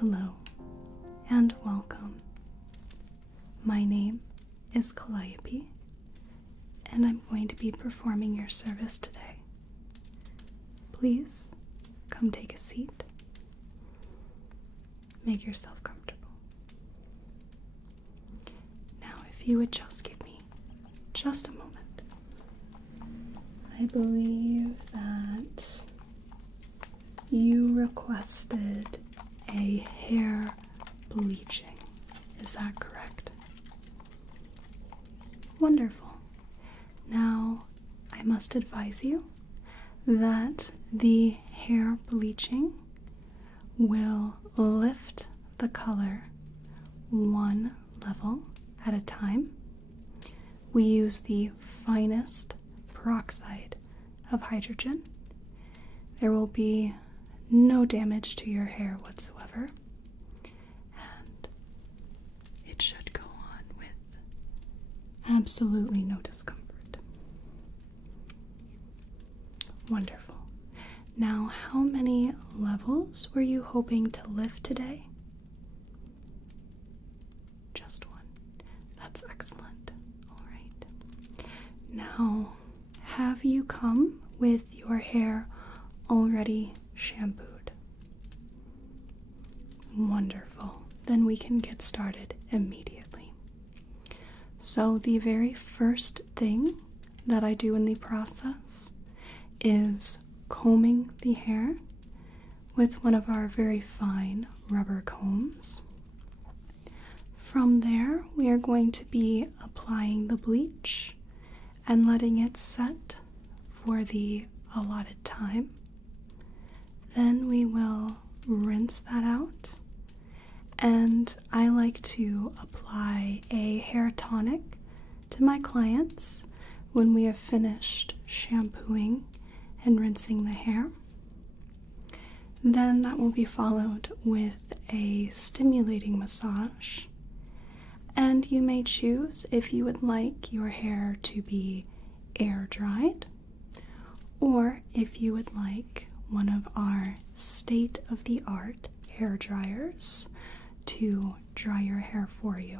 Hello and welcome. My name is Calliope, and I'm going to be performing your service today. Please come take a seat. Make yourself comfortable. Now, if you would just give me just a moment. I believe that you requested a hair bleaching. Is that correct? Wonderful. Now, I must advise you that the hair bleaching will lift the color one level at a time. We use the finest peroxide of hydrogen. There will be no damage to your hair whatsoever, and it should go on with absolutely no discomfort. Wonderful. Now, how many levels were you hoping to lift today? Just one. That's excellent. All right. Now, have you come with your hair already shampooed? Wonderful. Then we can get started immediately. So the very first thing that I do in the process is combing the hair with one of our very fine rubber combs. From there, we are going to be applying the bleach and letting it set for the allotted time. Then we will rinse that out, and I like to apply a hair tonic to my clients when we have finished shampooing and rinsing the hair. Then that will be followed with a stimulating massage, and you may choose if you would like your hair to be air dried, or if you would like one of our state-of-the-art hair dryers to dry your hair for you.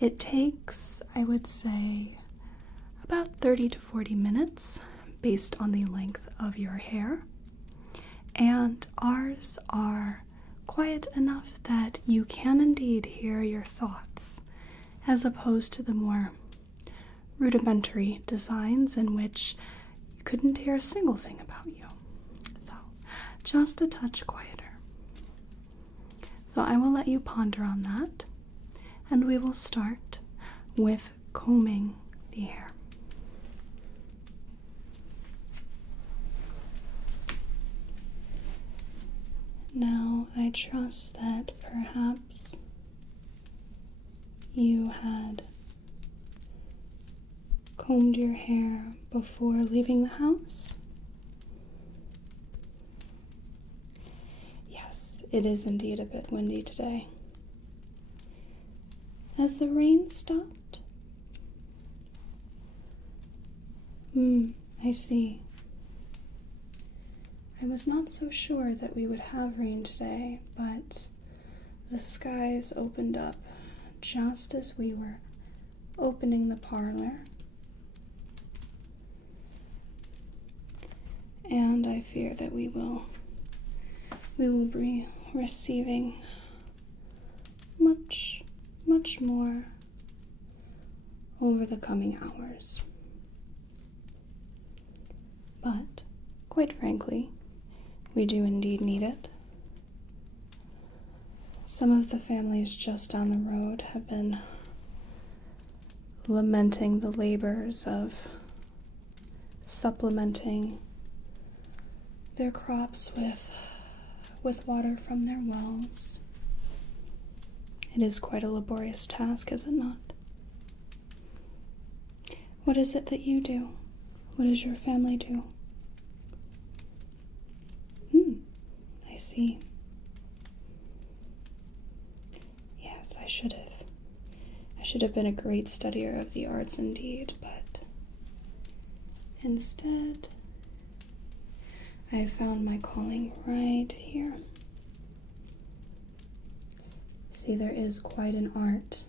It takes, I would say, about 30 to 40 minutes based on the length of your hair, and ours are quiet enough that you can indeed hear your thoughts, as opposed to the more rudimentary designs in which you couldn't hear a single thing about you. So, just a touch quieter. So I will let you ponder on that, and we will start with combing the hair. Now, I trust that perhaps you had combed your hair before leaving the house. Yes, it is indeed a bit windy today. Has the rain stopped? I see. I was not so sure that we would have rain today, but the skies opened up just as we were opening the parlor. And I fear that we will be receiving much more over the coming hours. But, quite frankly, we do indeed need it. Some of the families just down the road have been lamenting the labors of supplementing their crops with water from their wells. It is quite a laborious task, is it not? What is it that you do? What does your family do? I see. Yes, I should have been a great studier of the arts indeed, but instead, I have found my calling right here. See, there is quite an art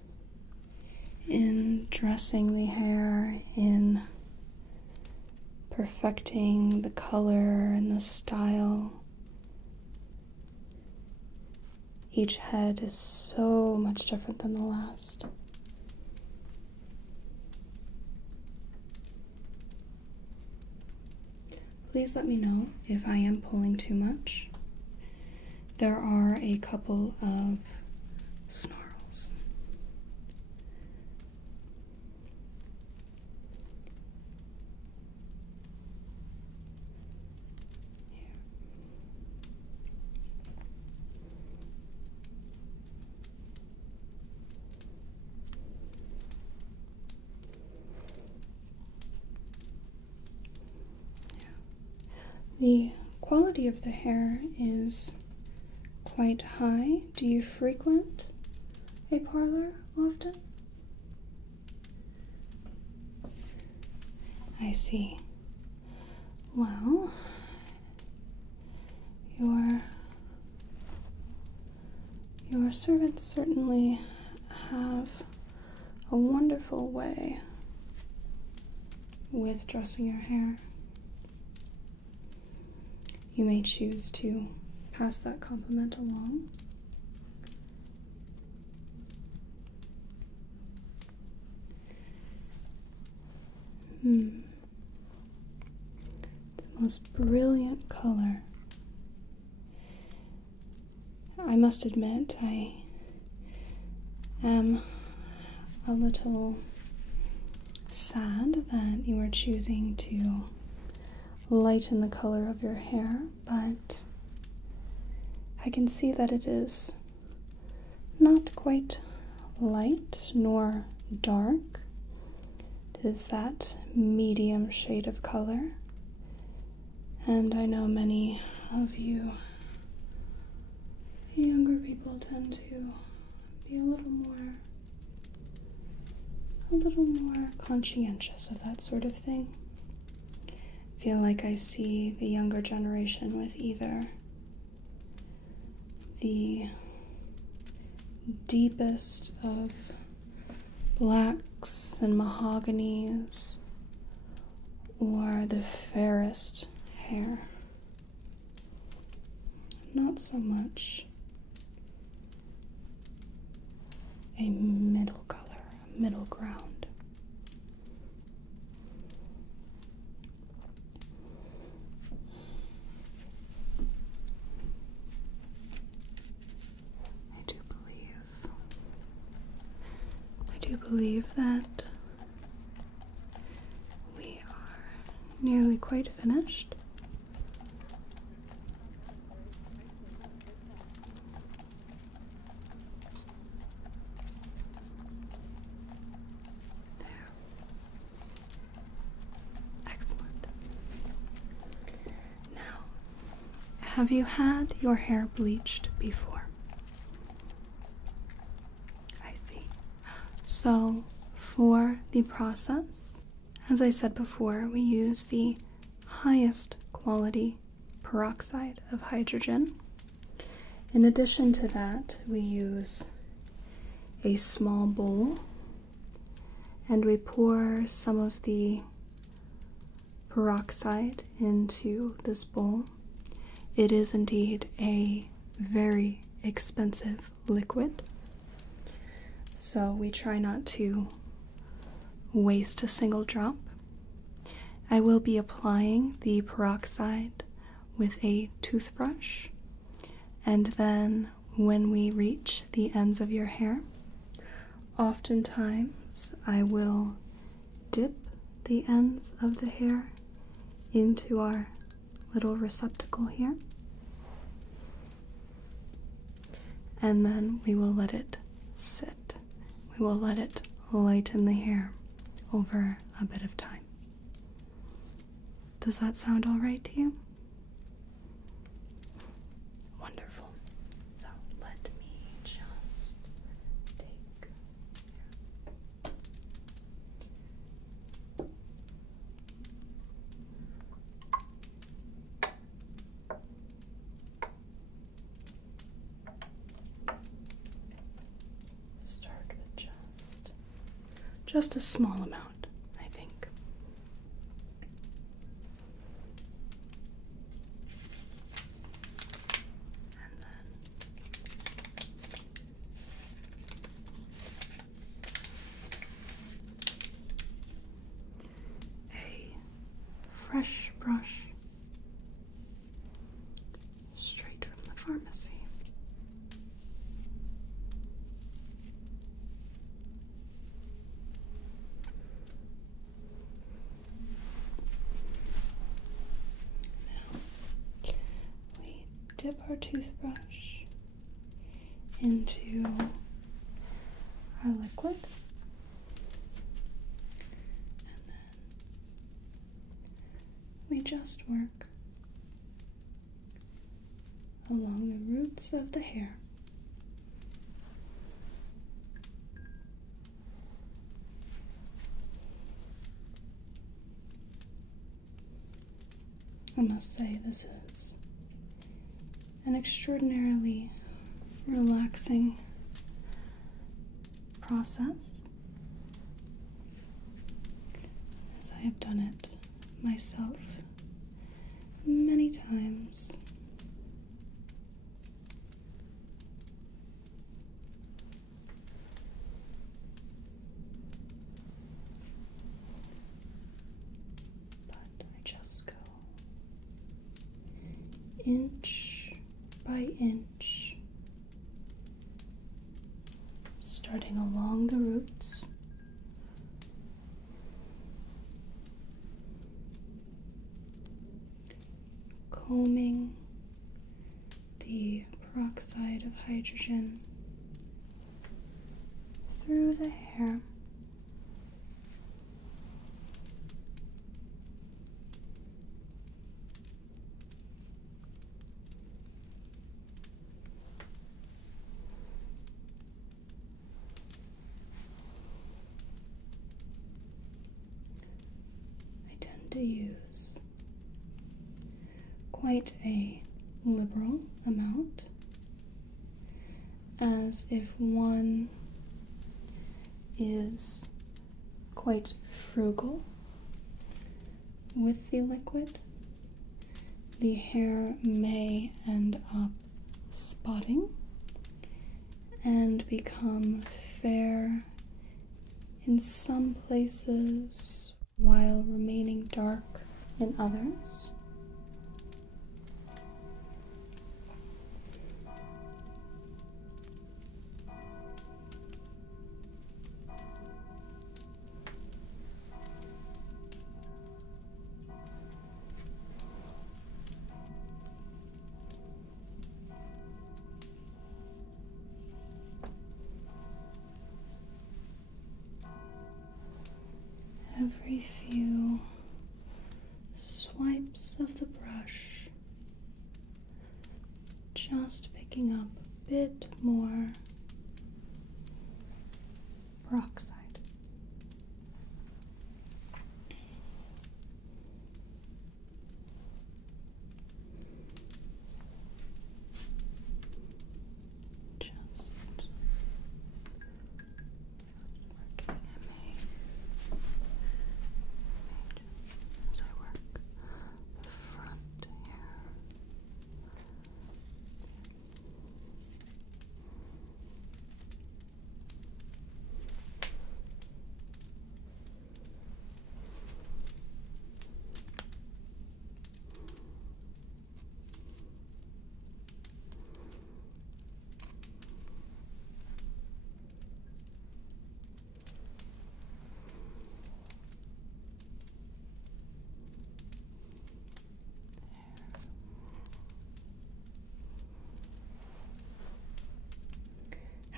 in dressing the hair, in perfecting the color and the style. Each head is so much different than the last. Please let me know if I am pulling too much. There are a couple of snarls. The quality of the hair is quite high. Do you frequent a parlor often? I see. Well, your servants certainly have a wonderful way with dressing your hair. You may choose to pass that compliment along. The most brilliant color. I must admit, I am a little sad that you are choosing to lighten the color of your hair, but I can see that it is not quite light nor dark. It is that medium shade of color, and I know many of you younger people tend to be a little more conscientious of that sort of thing. Feel like I see the younger generation with either the deepest of blacks and mahoganies or the fairest hair. Not so much a middle color, a middle ground. I do believe that we are nearly quite finished. There. Excellent. Now, have you had your hair bleached before? So, for the process, as I said before, we use the highest quality peroxide of hydrogen. In addition to that, we use a small bowl and we pour some of the peroxide into this bowl. It is indeed a very expensive liquid, so we try not to waste a single drop. I will be applying the peroxide with a toothbrush, and then when we reach the ends of your hair, oftentimes I will dip the ends of the hair into our little receptacle here, and then we will let it sit. We will let it lighten the hair over a bit of time. Does that sound all right to you? Wonderful. So let me just take just a small amount, I think. And then a fresh brush straight from the pharmacy. Dip our toothbrush into our liquid, and then we just work along the roots of the hair. I must say, this is an extraordinarily relaxing process, as I have done it myself many times. But I just go inch by inch, starting along the roots, combing the peroxide of hydrogen through the hair. To use quite a liberal amount, as if one is quite frugal with the liquid, the hair may end up spotting and become fair in some places while remaining dark in others. Every few swipes of the brush, just picking up a bit more peroxide.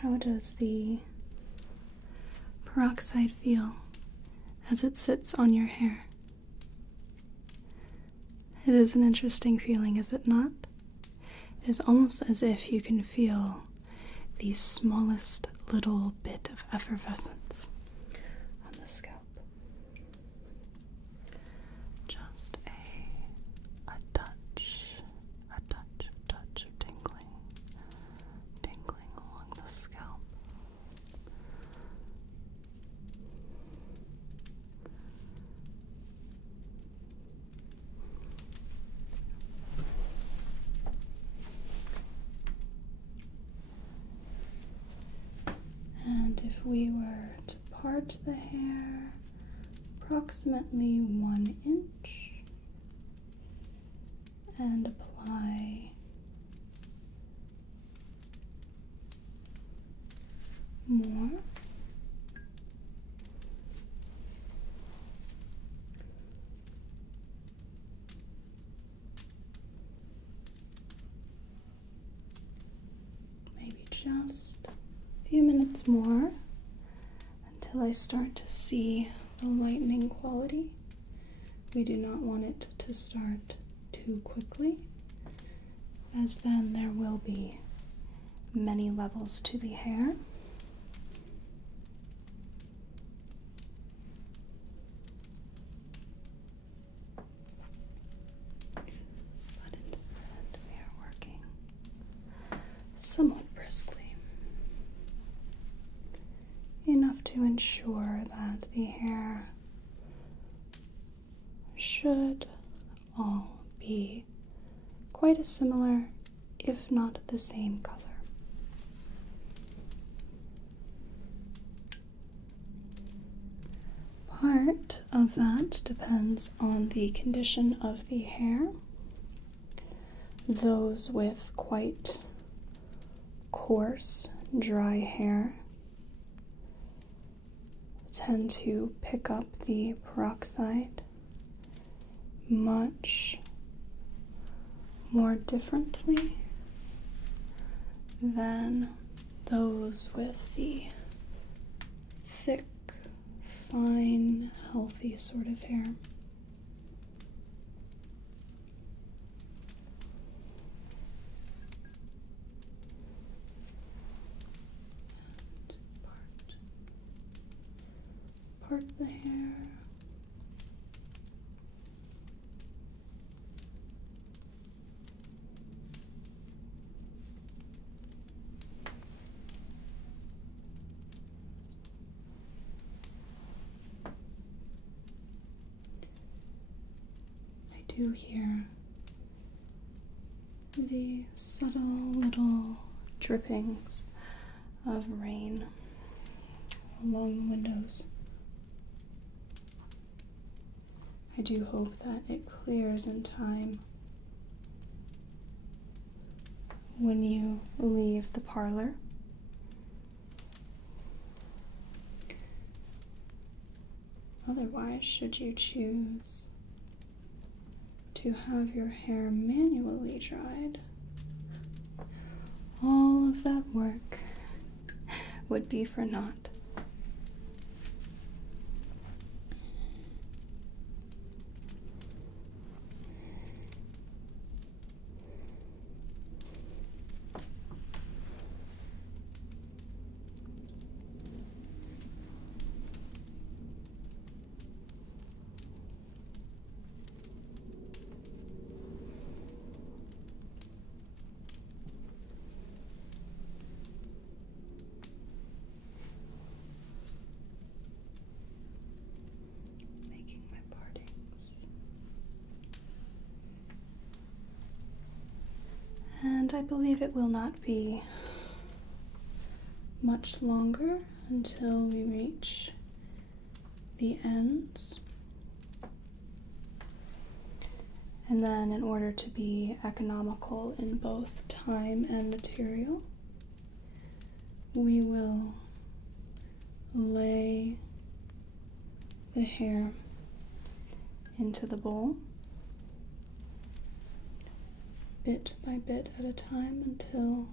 How does the peroxide feel as it sits on your hair? It is an interesting feeling, is it not? It is almost as if you can feel the smallest little bit of effervescence on the scalp. Just a touch of tingling along the scalp. if we were to part the hair approximately 1 inch and apply more. Maybe just a few minutes more until I start to see the lightening quality. We do not want it to start too quickly, as then there will be many levels to the hair. But instead, we are working somewhat briskly, enough to ensure that the hair should all be quite a similar, if not the same color. Part of that depends on the condition of the hair. Those with quite coarse, dry hair tend to pick up the peroxide much more differently than those with the thick, fine, healthy sort of hair. Part the hair. I do hear the subtle little drippings of rain along the windows. I do hope that it clears in time when you leave the parlor. Otherwise, should you choose to have your hair manually dried, all of that work would be for naught. And I believe it will not be much longer until we reach the ends. And then, in order to be economical in both time and material, we will lay the hair into the bowl, bit by bit at a time, until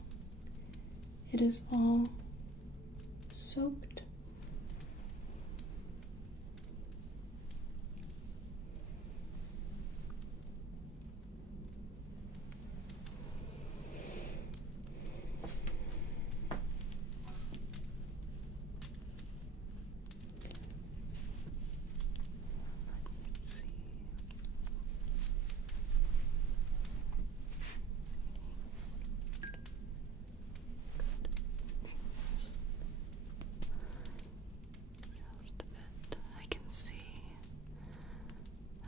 it is all soaked.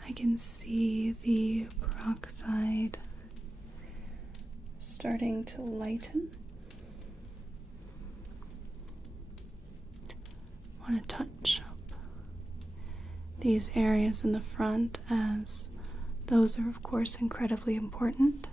I can see the peroxide starting to lighten. want to touch up these areas in the front, as those are, of course, incredibly important.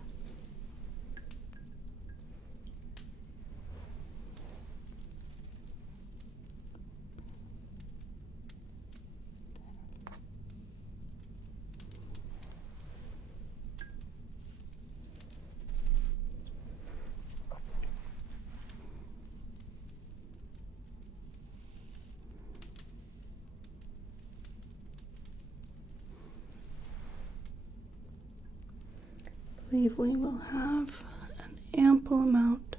I believe we will have an ample amount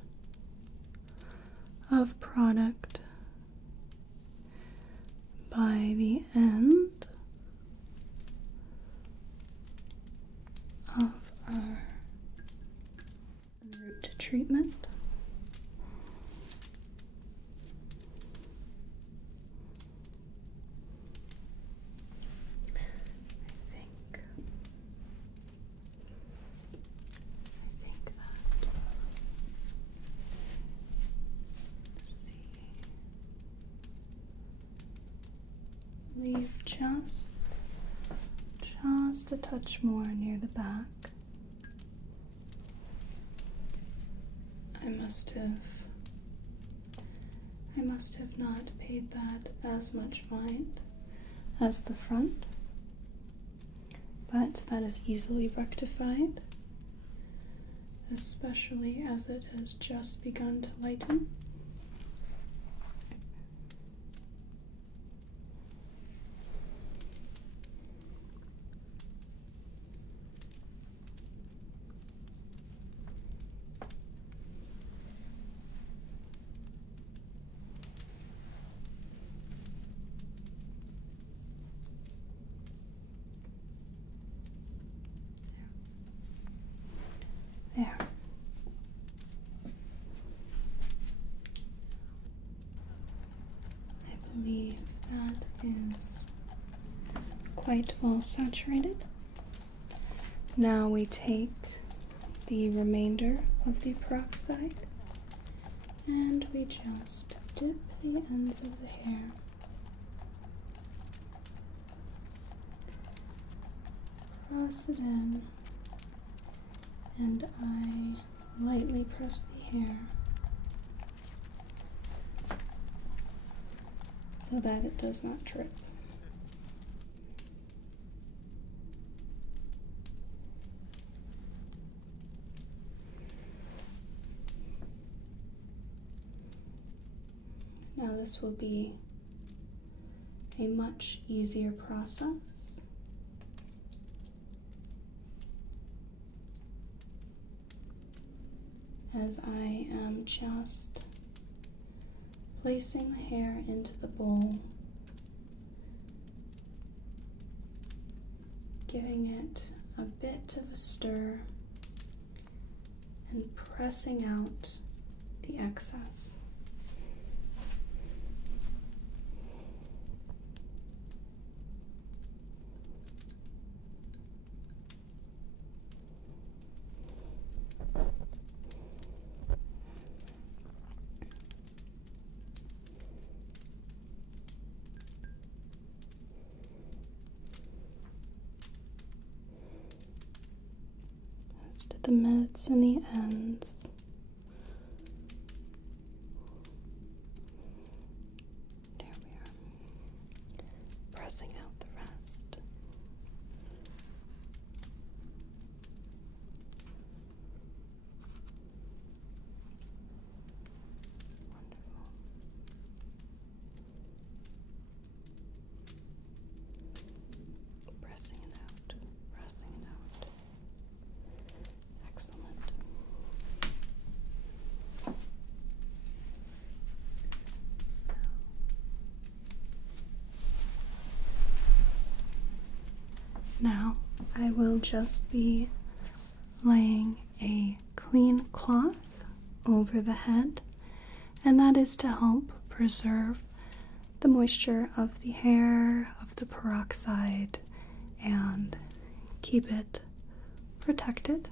of product by the end of our root treatment. Leave just a touch more near the back. I must have not paid that as much mind as the front, but that is easily rectified, especially as it has just begun to lighten. There. I believe that is quite well saturated. Now we take the remainder of the peroxide and we just dip the ends of the hair press it in, and I lightly press the hair so that it does not drip. Now this will be a much easier process. As I am just placing the hair into the bowl, giving it a bit of a stir, and pressing out the excess. Just at the mids and the ends. There we are. Pressing out the rest. Wonderful. Pressing it out, pressing it out. Excellent. Now I will just be laying a clean cloth over the head, and that is to help preserve the moisture of the hair, of the peroxide, and keep it protected.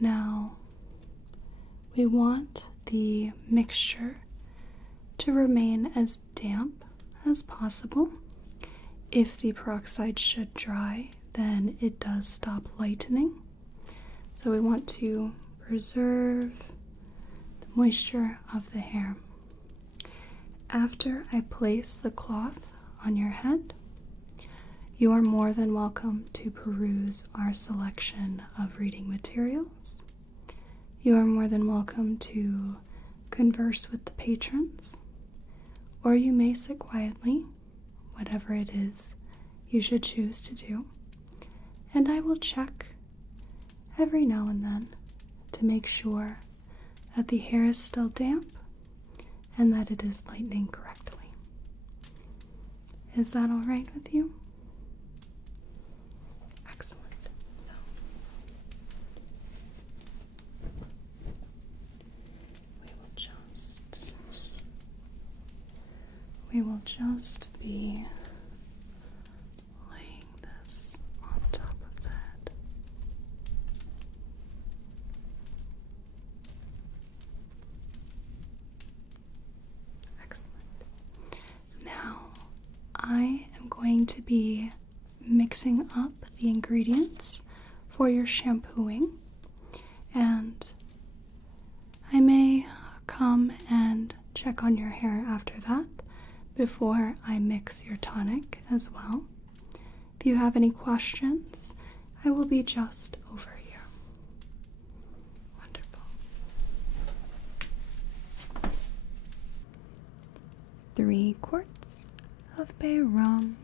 Now we want the mixture to remain as damp as possible. If the peroxide should dry, then it does stop lightening. So we want to preserve the moisture of the hair. After I place the cloth on your head, you are more than welcome to peruse our selection of reading materials. You are more than welcome to converse with the patrons, or you may sit quietly, whatever it is you should choose to do, and I will check every now and then to make sure that the hair is still damp and that it is lightening correctly. Is that all right with you? Excellent. So, we will just be laying this on top of that. Excellent. Now, I am going to be mixing up the ingredients for your shampooing, and I may come and check on your hair after that before I mix your tonic as well. If you have any questions, I will be just over here. Wonderful. 3 quarts of bay rum,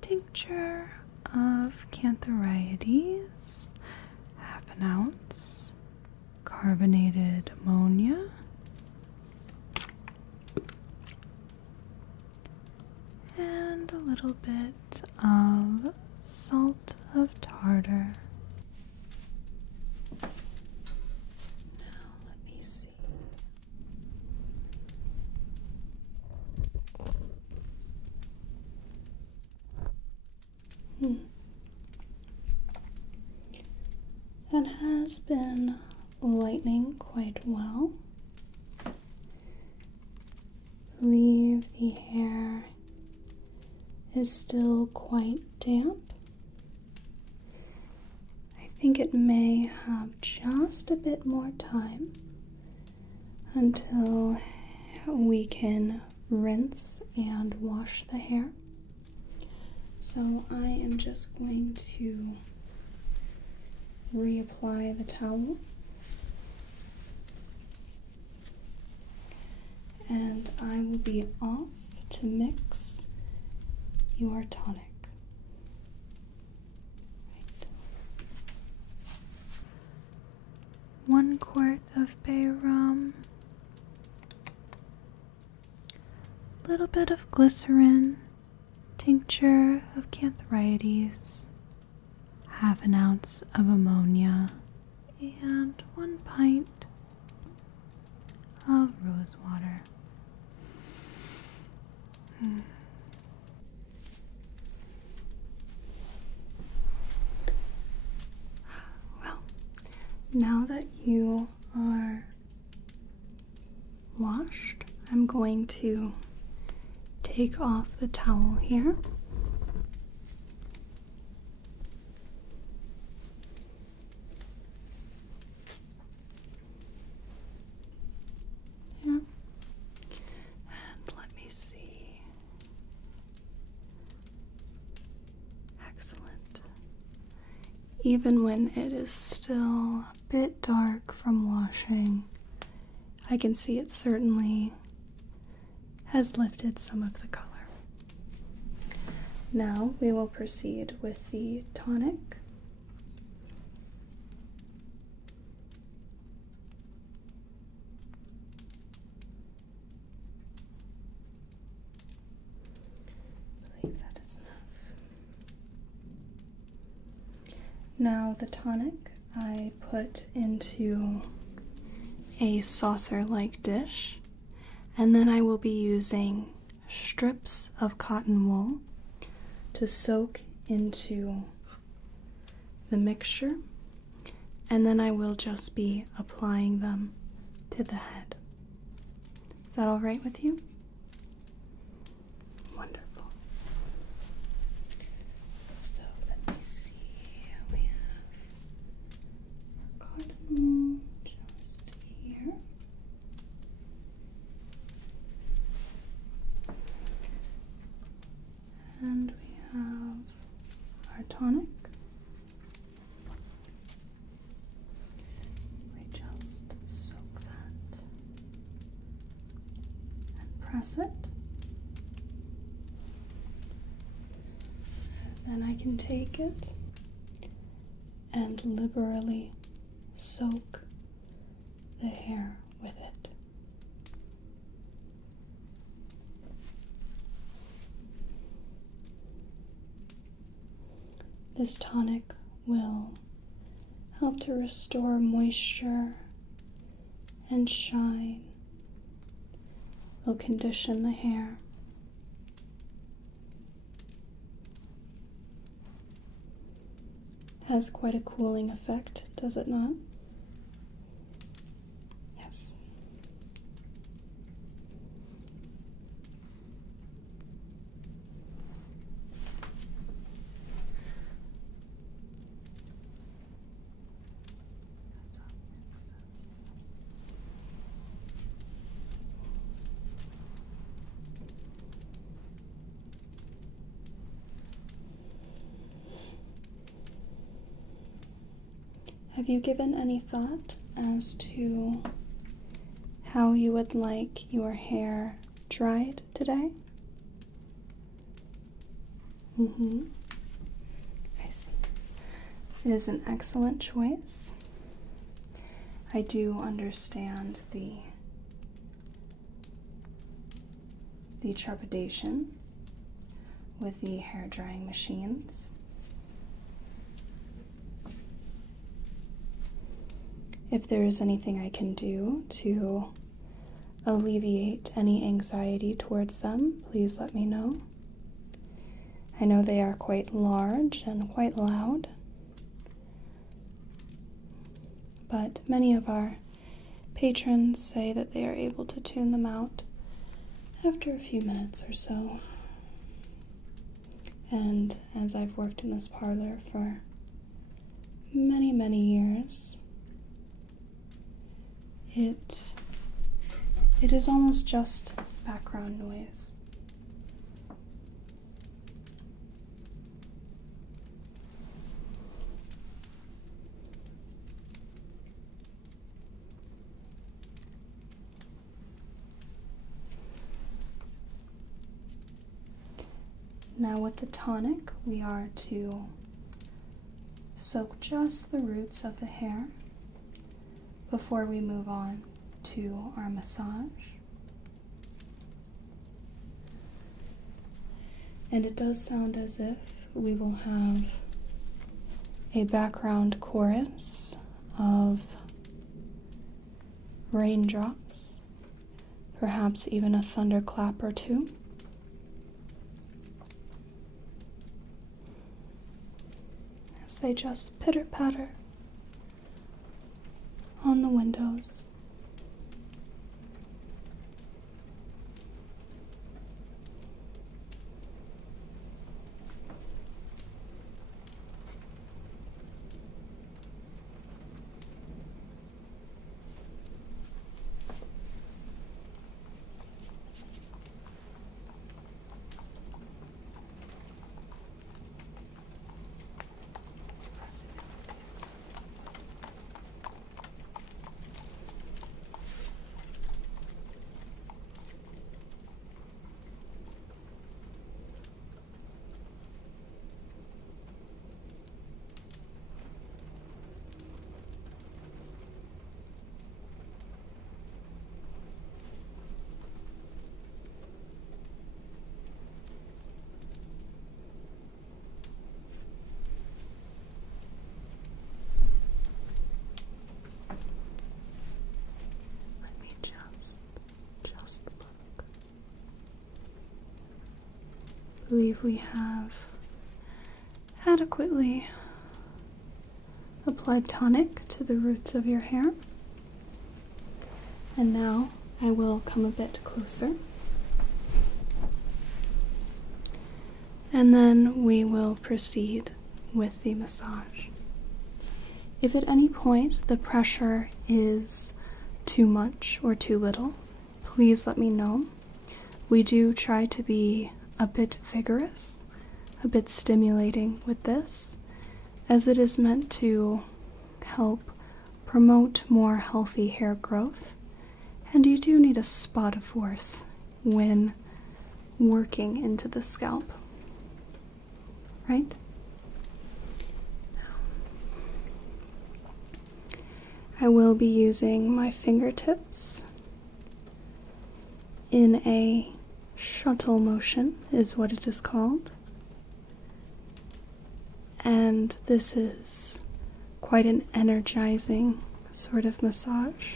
tincture of cantharides, ½ ounce, carbonated ammonia, and a little bit of salt of tartar. Now let me see. That has been lightening quite well. I believe the hair is still quite damp. I think it may have just a bit more time until we can rinse and wash the hair. So I am just going to reapply the towel, and I will be off to mix your tonic. Right. 1 quart of bay rum, a little bit of glycerin, tincture of cantharides, ½ ounce of ammonia, and 1 pint of rose water. Well, now that you are washed, I'm going to take off the towel here. Even when it is still a bit dark from washing, I can see it certainly has lifted some of the color. Now we will proceed with the tonic. Now the tonic I put into a saucer-like dish, and then I will be using strips of cotton wool to soak into the mixture, and then I will just be applying them to the head. Is that all right with you? Wonderful. So let me see. We have our cotton just here. And we have our tonic. We just soak that and press it. Then I can take it and liberally soak the hair with it. This tonic will help to restore moisture and shine. Will condition the hair. Has quite a cooling effect, does it not? Yes. Have you given any thought as to how you would like your hair dried today? I see. It is an excellent choice. I do understand the trepidation with the hair drying machines. If there is anything I can do to alleviate any anxiety towards them, please let me know. I know they are quite large and quite loud, but many of our patrons say that they are able to tune them out after a few minutes or so. And as I've worked in this parlor for many, many years, it is almost just background noise. Now with the tonic, we are to soak just the roots of the hair before we move on to our massage. And it does sound as if we will have a background chorus of raindrops, perhaps even a thunderclap or two. As they just pitter-patter on the windows. I believe we have adequately applied tonic to the roots of your hair. And now, I will come a bit closer. And then we will proceed with the massage. If at any point the pressure is too much or too little, please let me know. We do try to be a bit vigorous, a bit stimulating with this, as it is meant to help promote more healthy hair growth, and you do need a spot of force when working into the scalp, right? I will be using my fingertips in a shuttle motion, is what it is called. And this is quite an energizing sort of massage.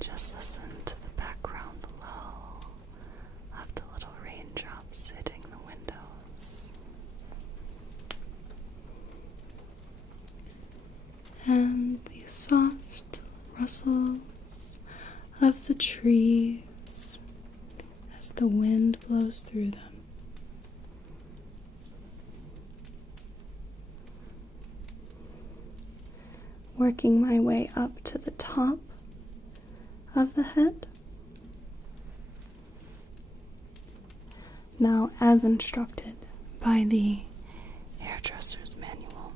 Just listen to the background lull of the little raindrops hitting the windows. And the soft rustles of the trees as the wind blows through them. Working my way up to the top of the head. Now, as instructed by the hairdresser's manual,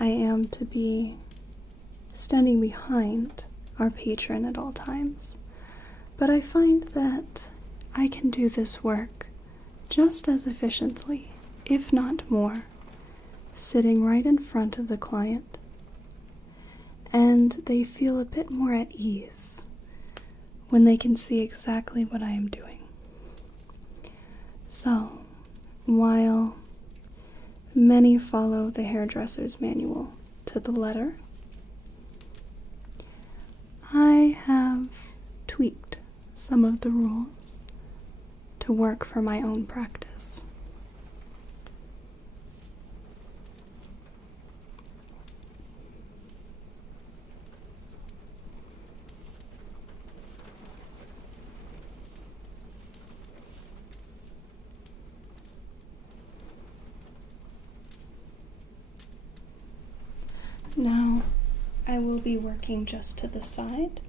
I am to be standing behind our patron at all times, but I find that I can do this work just as efficiently, if not more, sitting right in front of the client, and they feel a bit more at ease when they can see exactly what I am doing. So, while many follow the hairdresser's manual to the letter, I have tweaked some of the rules to work for my own practice. Now, I will be working just to the side,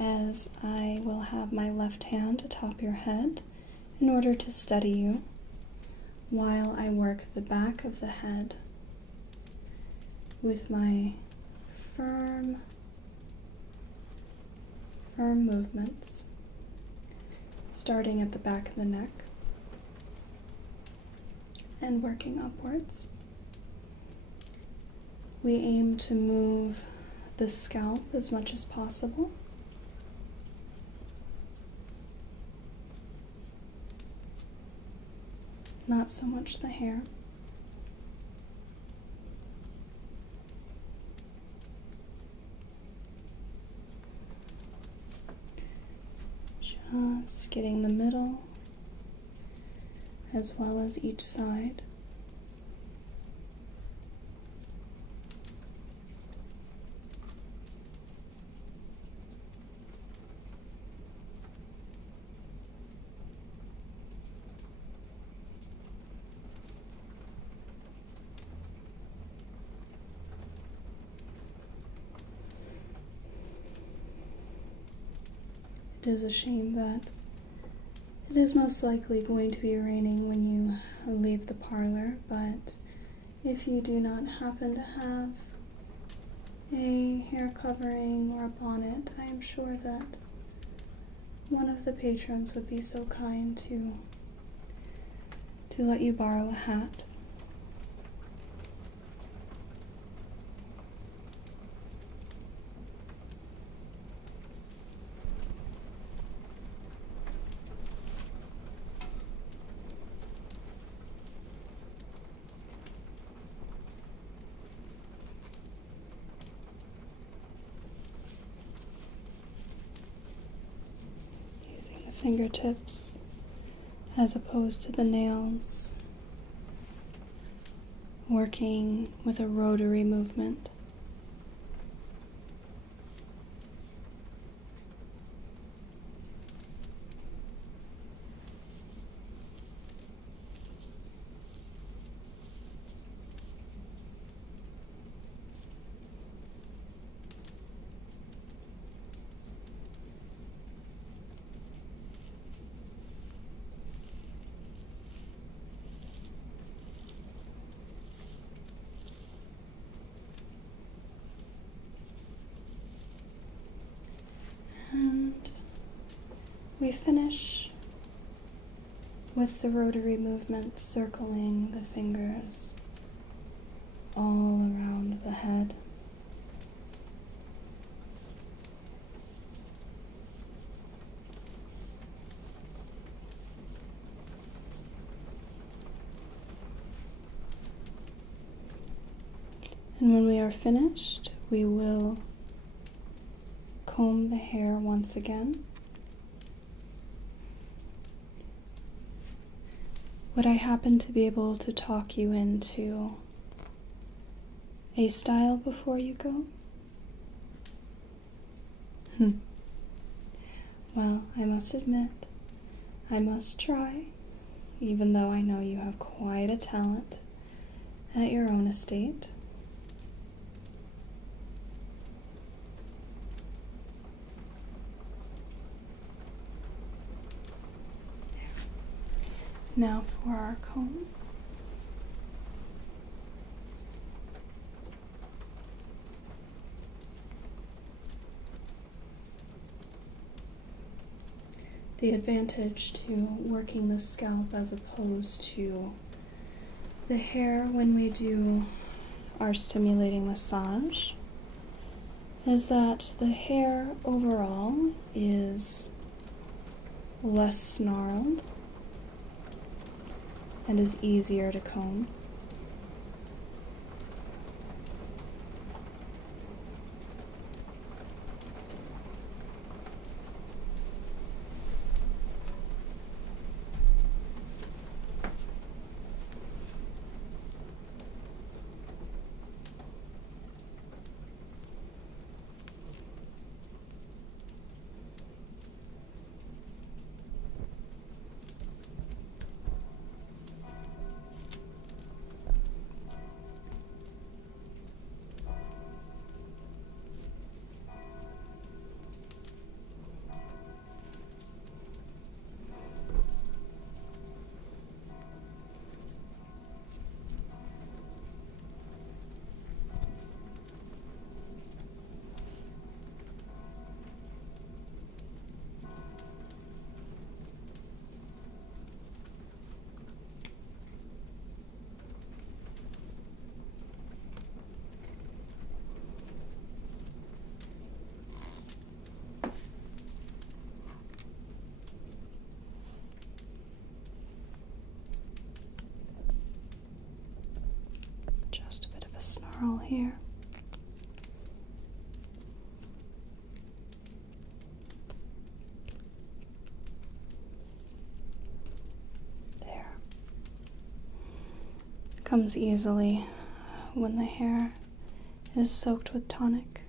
as I will have my left hand atop your head in order to steady you, while I work the back of the head with my firm movements, starting at the back of the neck and working upwards. We aim to move the scalp as much as possible. Not so much the hair. Just getting the middle as well as each side. It is a shame that it is most likely going to be raining when you leave the parlor, but if you do not happen to have a hair covering or a bonnet, I am sure that one of the patrons would be so kind to let you borrow a hat. Fingertips as opposed to the nails, working with a rotary movement. we finish with the rotary movement, circling the fingers all around the head. And when we are finished, we will comb the hair once again. Would I happen to be able to talk you into a style before you go? Well, I must admit, I must try, even though I know you have quite a talent at your own estate. Now for our comb. The advantage to working the scalp as opposed to the hair when we do our stimulating massage is that the hair overall is less snarled and is easier to comb. Just a bit of a snarl here. There. Comes easily when the hair is soaked with tonic.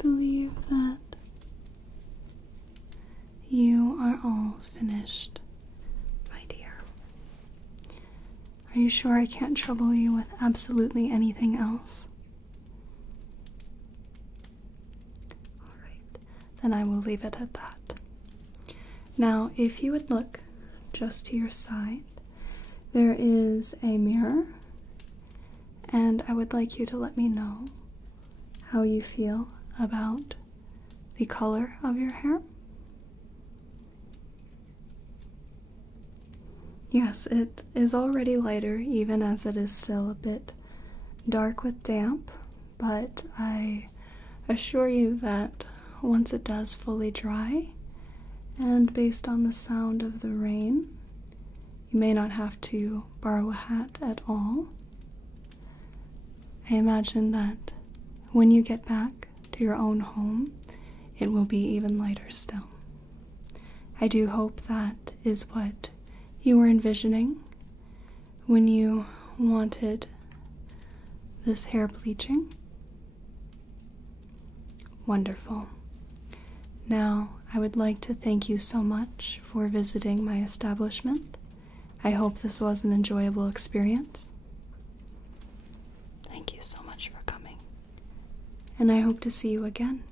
Believe that you are all finished, my dear. Are you sure I can't trouble you with absolutely anything else? Alright, then I will leave it at that. Now, if you would look just to your side, there is a mirror, and I would like you to let me know how you feel about the color of your hair. Yes, it is already lighter, even as it is still a bit dark with damp, but I assure you that once it does fully dry, And based on the sound of the rain, you may not have to borrow a hat at all. I imagine that when you get back to your own home, it will be even lighter still. I do hope that is what you were envisioning when you wanted this hair bleaching. Wonderful. Now, I would like to thank you so much for visiting my establishment. I hope this was an enjoyable experience. Thank you so much for coming, and I hope to see you again.